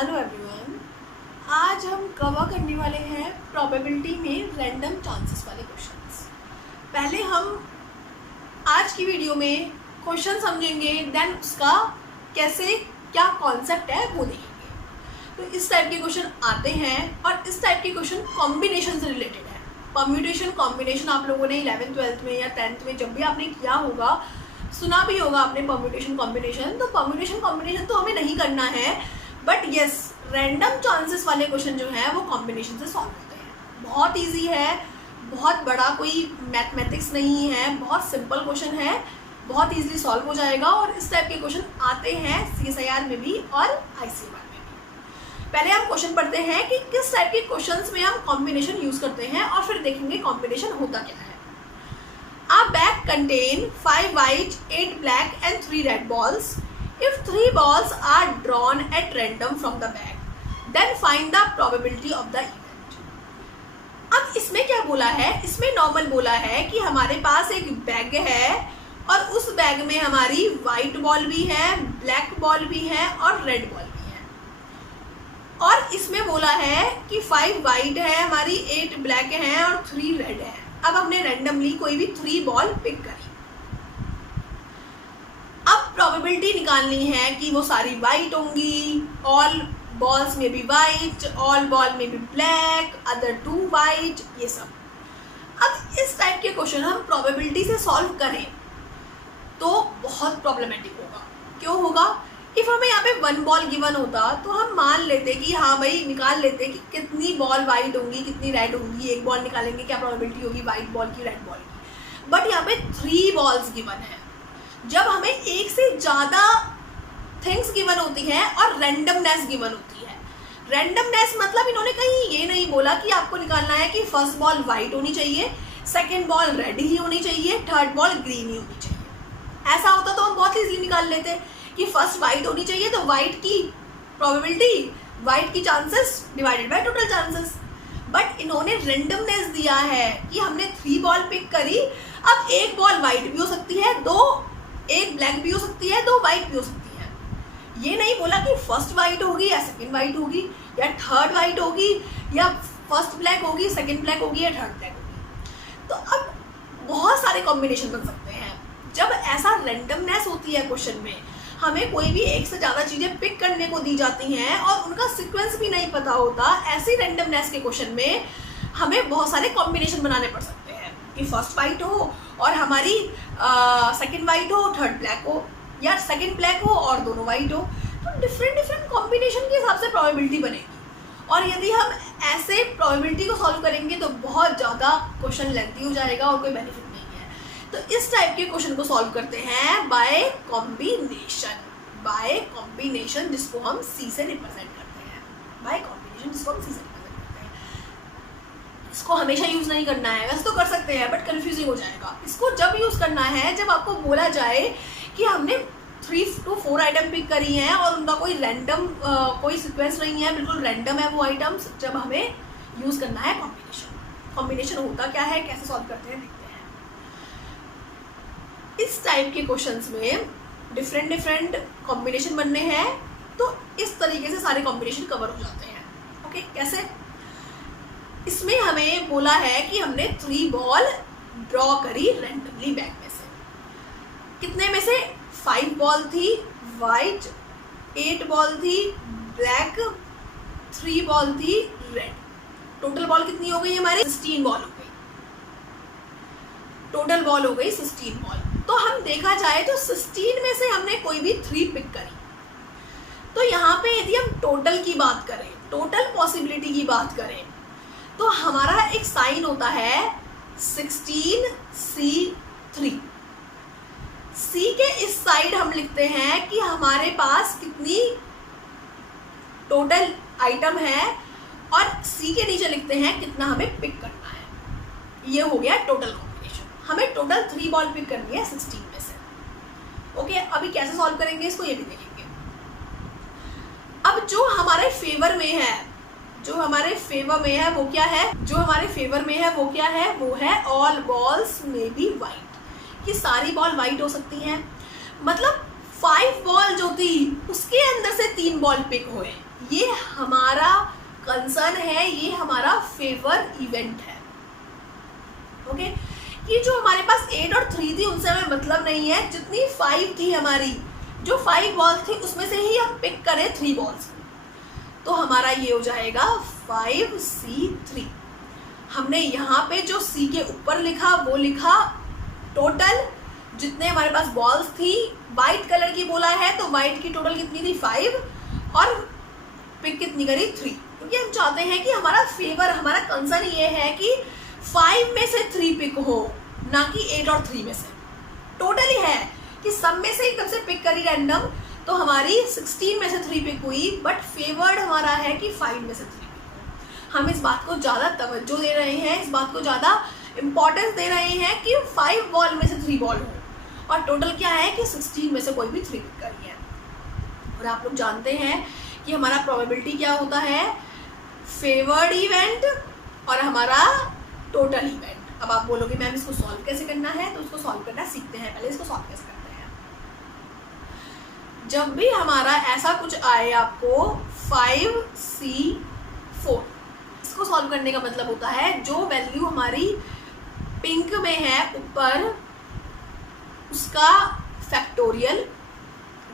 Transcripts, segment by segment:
Hello everyone, आज हम cover करने वाले हैं प्रोबेबिलिटी में रैंडम चांसेस वाले क्वेश्चंस। पहले हम आज की वीडियो में क्वेश्चन समझेंगे, देन उसका कैसे क्या कॉन्सेप्ट है वो देखेंगे। तो इस टाइप के क्वेश्चन आते हैं और इस टाइप के क्वेश्चन कॉम्बिनेशन से रिलेटेड है। परम्यूटेशन कॉम्बिनेशन आप लोगों ने 11th 12th में या 10th में जब भी आपने किया होगा, सुना भी होगा आपने परम्यूटेशन कॉम्बिनेशन। तो परम्यूटेशन कॉम्बिनेशन तो हमें नहीं करना है, बट यस रैंडम चांसेस वाले क्वेश्चन जो है वो कॉम्बिनेशन से सॉल्व होते हैं। बहुत इजी है, बहुत बड़ा कोई मैथमेटिक्स नहीं है, बहुत सिंपल क्वेश्चन है, बहुत इजीली सॉल्व हो जाएगा। और इस टाइप के क्वेश्चन आते हैं CSIR में भी और ICMR में भी। पहले हम क्वेश्चन पढ़ते हैं कि किस टाइप के क्वेश्चंस में हम कॉम्बिनेशन यूज करते हैं और फिर देखेंगे कॉम्बिनेशन होता क्या है। A bag contain 5 white, 8 black and 3 red balls. If 3 balls are drawn at random from the bag, then find the probability of the event. अब इसमें क्या बोला है? इसमें नॉर्मल बोला है कि हमारे पास एक बैग है और उस बैग में हमारी वाइट बॉल भी है, ब्लैक बॉल भी है और रेड बॉल भी है। और इसमें बोला है कि 5 वाइट है हमारी, 8 ब्लैक है और 3 रेड है। अब हमने रैंडमली कोई भी 3 बॉल पिक करी। अब प्रोबेबिलिटी निकालनी है कि वो सारी वाइट होंगी, ऑल बॉल्स में भी वाइट, ऑल बॉल में भी ब्लैक, अदर 2 वाइट, ये सब। अब इस टाइप के क्वेश्चन हम प्रोबेबिलिटी से सॉल्व करें तो बहुत प्रॉब्लमेटिक होगा। क्यों होगा? इफ हमें यहाँ पे 1 बॉल गिवन होता तो हम मान लेते कि हाँ भाई निकाल लेते कि कितनी बॉल वाइट होंगी, कितनी रेड होंगी। एक बॉल निकालेंगे, क्या प्रोबेबिलिटी होगी वाइट बॉल की, रेड बॉल की। बट यहाँ पे 3 बॉल्स गिवन है। जब हमें एक से ज़्यादा थिंग्स गिवन होती हैं और रैंडमनेस गिवन होती है। रैंडमनेस मतलब इन्होंने कहीं ये नहीं बोला कि आपको निकालना है कि फर्स्ट बॉल वाइट होनी चाहिए, सेकेंड बॉल रेड ही होनी चाहिए, थर्ड बॉल ग्रीन ही होनी चाहिए। ऐसा होता तो हम बहुत ईजिली निकाल लेते कि फर्स्ट वाइट होनी चाहिए तो वाइट की प्रोबेबिलिटी, वाइट की chances divided by total chances. But इन्होंने रैंडमनेस दिया है कि हमने 3 बॉल पिक करी। अब एक बॉल वाइट भी हो सकती है, एक ब्लैक भी हो सकती है, 2 वाइट भी हो सकती है। ये नहीं बोला कि फर्स्ट वाइट होगी या सेकंड वाइट होगी या थर्ड वाइट होगी या फर्स्ट ब्लैक होगी, सेकंड ब्लैक होगी या थर्ड ब्लैक होगी। तो अब बहुत सारे कॉम्बिनेशन बन सकते हैं। जब ऐसा रैंडमनेस होती है क्वेश्चन में, हमें कोई भी एक से ज़्यादा चीज़ें पिक करने को दी जाती हैं और उनका सीक्वेंस भी नहीं पता होता, ऐसी रैंडमनेस के क्वेश्चन में हमें बहुत सारे कॉम्बिनेशन बनाने पड़ सकते हैं कि फर्स्ट वाइट हो और हमारी सेकंड वाइट हो, थर्ड ब्लैक हो, या सेकंड ब्लैक हो और दोनों वाइट हो। तो डिफरेंट कॉम्बिनेशन के हिसाब से प्रोबेबिलिटी बनेगी। और यदि हम ऐसे प्रोबेबिलिटी को सॉल्व करेंगे तो बहुत ज़्यादा क्वेश्चन लेंथी हो जाएगा और कोई बेनिफिट नहीं है। तो इस टाइप के क्वेश्चन को सॉल्व करते हैं बाय कॉम्बिनेशन, जिसको हम C से रिप्रेजेंट करते हैं। बाय कॉम्बिनेशन जिसको हम C से रिप्रेजेंट करते हैं। इसको हमेशा यूज़ नहीं करना है, वैसे तो कर सकते हैं बट कन्फ्यूजिंग हो जाएगा। इसको जब यूज़ करना है जब आपको बोला जाए कि हमने 3 to 4 आइटम पिक करी हैं और उनका कोई रैंडम कोई सीक्वेंस नहीं है, बिल्कुल रैंडम है वो आइटम्स। जब हमें यूज़ करना है कॉम्बिनेशन होता क्या है, कैसे सॉल्व करते हैं, देखते हैं। इस टाइप के क्वेश्चंस में डिफरेंट कॉम्बिनेशन बनने हैं, तो इस तरीके से सारे कॉम्बिनेशन कवर हो जाते हैं। ओके, कैसे? इसमें हमें बोला है कि हमने 3 बॉल ड्रॉ करी रैंडमली बैग में से। कितने में से? 5 बॉल थी वाइट, 8 बॉल थी ब्लैक, 3 बॉल थी रेड। टोटल बॉल कितनी हो गई हमारी? 16 बॉल हो गई। टोटल बॉल हो गई 16 बॉल। तो हम देखा जाए तो 16 में से हमने कोई भी 3 पिक करी। तो यहाँ पे यदि हम टोटल की बात करें, टोटल पॉसिबिलिटी की बात करें, तो हमारा एक साइन होता है 16C3। C के इस साइड हम लिखते हैं कि हमारे पास कितनी टोटल आइटम है और C के नीचे लिखते हैं कितना हमें पिक करना है। ये हो गया टोटल कॉम्बिनेशन। हमें टोटल 3 बॉल पिक करनी है 16 में से। ओके, अभी कैसे सॉल्व करेंगे इसको ये भी देखेंगे। अब जो हमारे फेवर में है, वो क्या है? वो है ऑल बॉल्स में बी वाइट, कि सारी बॉल वाइट हो सकती हैं। मतलब 5 बॉल जो थी उसके अंदर से 3 बॉल पिक हुए, ये हमारा कंसर्न है, ये हमारा फेवर इवेंट है। ओके, ये जो हमारे पास 8 और 3 थी उनसे हमें मतलब नहीं है, जितनी 5 थी हमारी, जो 5 बॉल्स थी उसमें से ही हम पिक करें 3 बॉल्स, तो हमारा ये हो जाएगा 5C3। हमने यहाँ पे जो C के ऊपर लिखा वो लिखा टोटल जितने हमारे पास बॉल्स थी, वाइट कलर की बोला है तो वाइट की टोटल कितनी थी 5 और पिक कितनी करी 3, क्योंकि हम चाहते हैं कि हमारा फेवर, हमारा कंसर्न ये है कि 5 में से 3 पिक हो, ना कि 8 और 3 में से। टोटल ही है कि सब में से एकदम से पिक करी रैंडम, तो हमारी 16 में से 3 पिक हुई, बट फेवर्ड हमारा है कि 5 में से 3 पिक हो। हम इस बात को ज़्यादा तवज्जो दे रहे हैं, इस बात को ज़्यादा इम्पोर्टेंस दे रहे हैं कि 5 बॉल में से 3 बॉल हो, और टोटल क्या है कि 16 में से कोई भी 3 पिक करी है। और आप लोग जानते हैं कि हमारा प्रोबेबिलिटी क्या होता है, फेवर्ड इवेंट और हमारा टोटल इवेंट। अब आप बोलोगे मैम इसको सॉल्व कैसे करना है, तो उसको सॉल्व करना सीखते हैं, पहले इसको सॉल्व कैसे करते हैं। जब भी हमारा ऐसा कुछ आए आपको 5C4, इसको सॉल्व करने का मतलब होता है जो वैल्यू हमारी पिंक में है ऊपर उसका फैक्टोरियल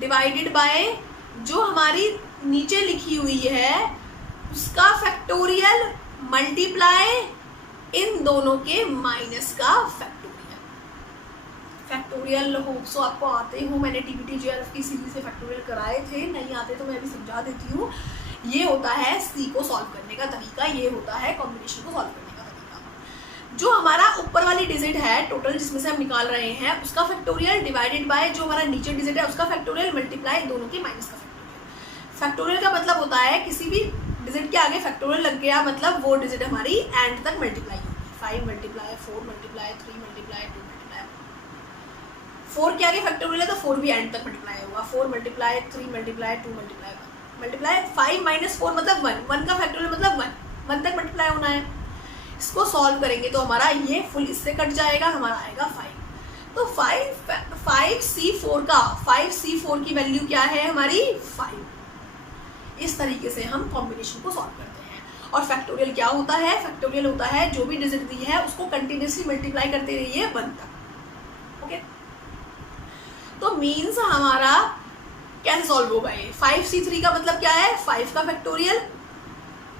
डिवाइडेड बाय जो हमारी नीचे लिखी हुई है उसका फैक्टोरियल मल्टीप्लाई इन दोनों के माइनस का फैक्टोरियल। फैक्टोरियल होप सो आपको आते हो, मैंने TBT JRF की सीरीज से फैक्टोरियल कराए थे, नहीं आते तो मैं अभी समझा देती हूँ। ये होता है C को सॉल्व करने का तरीका, ये होता है कॉम्बिनेशन को सॉल्व करने का तरीका। जो हमारा ऊपर वाली डिजिट है टोटल जिसमें से हम निकाल रहे हैं उसका फैक्टोरियल डिवाइडेड बाय जो हमारा नीचे डिजिट है उसका फैक्टोरियल मल्टीप्लाई दोनों के माइनस का फैक्टोरियल। फैक्टोरियल का मतलब होता है किसी भी डिजिट के आगे फैक्टोरियल लग गया मतलब वो डिजिट हमारी एंड तक मल्टीप्लाई होगी। 5 मल्टीप्लाई 4 मल्टीप्लाई 3 मल्टीप्लाई 2 मल्टीप्लाई 4 के आगे फैक्टोरियल है तो 4 भी एंड तक मल्टीप्लाई होगा। 4 multiply 3 multiply 2 multiply 1 multiply 5 minus 4 मतलब 1, 1 का फैक्टोरियल मतलब 1 तक मल्टीप्लाई होना है। इसको सॉल्व करेंगे तो हमारा ये फुल इससे कट जाएगा, हमारा आएगा 5। तो 5C4 की वैल्यू क्या है हमारी 5। इस तरीके से हम कॉम्बिनेशन को सॉल्व करते हैं। और फैक्टोरियल क्या होता है, फैक्टोरियल होता है जो भी डिजिट दी है उसको कंटिन्यूसली मल्टीप्लाई करते रहिए 1 तक। ओके, तो मीन्स हमारा कैसे सॉल्व होगा ये 5C3 का मतलब क्या है, 5 का फैक्टोरियल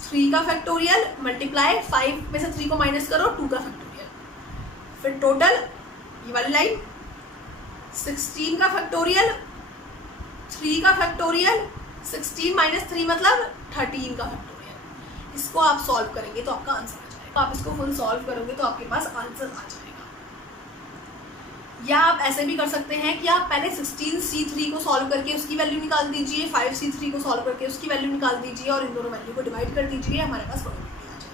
3 का फैक्टोरियल मल्टीप्लाई 5 में से 3 को माइनस करो 2 का फैक्टोरियल, फिर टोटल ये वाली लाइन 16 का फैक्टोरियल 3 का फैक्टोरियल 16 माइनस 3 मतलब 13 का फैक्टोरियल। इसको आप सॉल्व करेंगे तो आपका आंसर आ जाएगा। आप इसको फुल सॉल्व करोगे तो आपके पास आंसर आ जाएगा। या आप ऐसे भी कर सकते हैं कि आप पहले 16C3 को सॉल्व करके उसकी वैल्यू निकाल दीजिए, 5C3 को सॉल्व करके उसकी वैल्यू निकाल दीजिए और इन दोनों वैल्यू को डिवाइड कर दीजिए, हमारे पास प्रोबेबिलिटी आ जाएगी।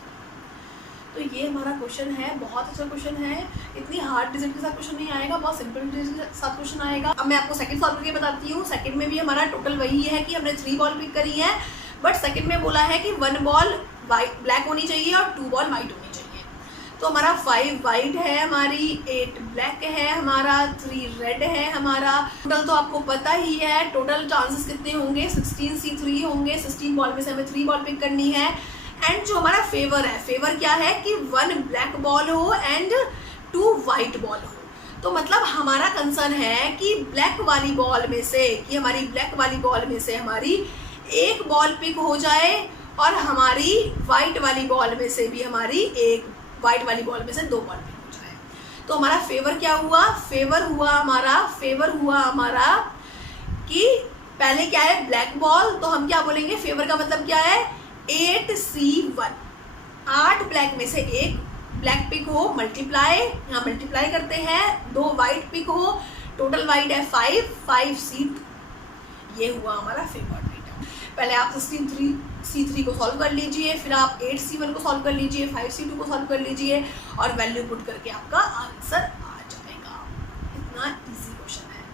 तो ये हमारा क्वेश्चन है, बहुत अच्छा क्वेश्चन है। इतनी हार्ड डिजिट के साथ क्वेश्चन नहीं आएगा, बहुत सिंपल डिजिट के साथ क्वेश्चन आएगा। अब मैं आपको सेकंड सॉल्व करके बताती हूँ। सेकंड में भी हमारा टोटल वही है कि हमने 3 बॉल पिक करी है, बट सेकंड में बोला है कि 1 बॉल वाइट ब्लैक होनी चाहिए और 2 बॉल वाइट होनी चाहिए। तो हमारा 5 वाइट है, हमारी 8 ब्लैक है, हमारा 3 रेड है हमारा। टोटल तो आपको पता ही है, टोटल चांसेस कितने होंगे 16C3 होंगे। 16 बॉल में से हमें 3 बॉल पिक करनी है। एंड जो हमारा फेवर है, फेवर क्या है कि 1 ब्लैक बॉल हो एंड 2 वाइट बॉल हो। तो मतलब हमारा कंसर्न है कि ब्लैक वाली बॉल में से, कि हमारी ब्लैक वाली बॉल में से हमारी 1 बॉल पिक हो जाए और हमारी वाइट वाली बॉल में से भी हमारी वाइट वाली बॉल में से 2 बॉल पिक हो जाए। तो हमारा फेवर क्या हुआ, फेवर हुआ हमारा कि पहले क्या है ब्लैक बॉल, तो हम क्या बोलेंगे फेवर का मतलब क्या है 8C1, 8 ब्लैक में से 1 ब्लैक पिक हो, मल्टीप्लाई, यहाँ मल्टीप्लाई करते हैं 2 वाइट पिक हो, टोटल वाइट है 5C2। ये हुआ हमारा फेवर। पहले आप 16C3 को सॉल्व कर लीजिए, फिर आप 8C1 को सॉल्व कर लीजिए, 5C2 को सॉल्व कर लीजिए और वैल्यू पुट करके आपका आंसर आ जाएगा। इतना इजी क्वेश्चन है।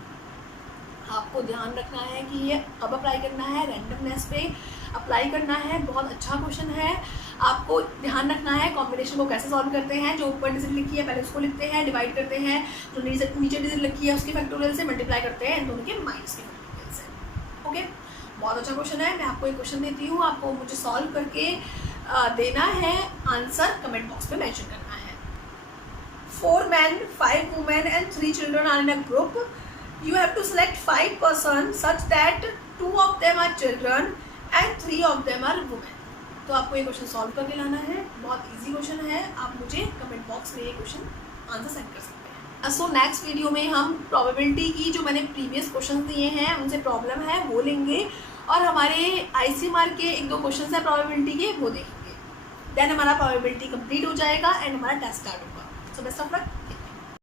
आपको ध्यान रखना है कि ये कब अप्लाई करना है, रैंडमनेस पे अप्लाई करना है। बहुत अच्छा क्वेश्चन है। आपको ध्यान रखना है कॉम्बिनेशन को कैसे सॉल्व करते हैं। जो ऊपर डिजिट लिखी है पहले उसको लिखते हैं, डिवाइड करते हैं, जो नीचे डिजिट लिखी है उसके फैक्टोरियल से मल्टीप्लाई करते हैं इन दोनों के माइनस के फैक्टोरियल से। ओके, बहुत अच्छा क्वेश्चन है। मैं आपको एक क्वेश्चन देती हूँ, आपको मुझे सॉल्व करके देना है, आंसर कमेंट बॉक्स में मेंशन करना है। 4 men, 5 women and 3 children are in a group. You have to select 5 persons such that 2 of them are children and 3 of them are women. तो आपको ये क्वेश्चन सॉल्व करके लाना है, बहुत इजी क्वेश्चन है। आप मुझे कमेंट बॉक्स में ये क्वेश्चन आंसर सेंड कर सकते हैं। सो नेक्स्ट वीडियो में हम प्रोबेबिलिटी की जो मैंने प्रीवियस क्वेश्चन दिए हैं उनसे प्रॉब्लम है वो लेंगे, और हमारे ICMR के 1-2 क्वेश्चन है प्रोबेबिलिटी के, वो देखेंगे। देन हमारा प्रोबेबिलिटी कंप्लीट हो जाएगा एंड हमारा टेस्ट स्टार्ट होगा। So best of luck.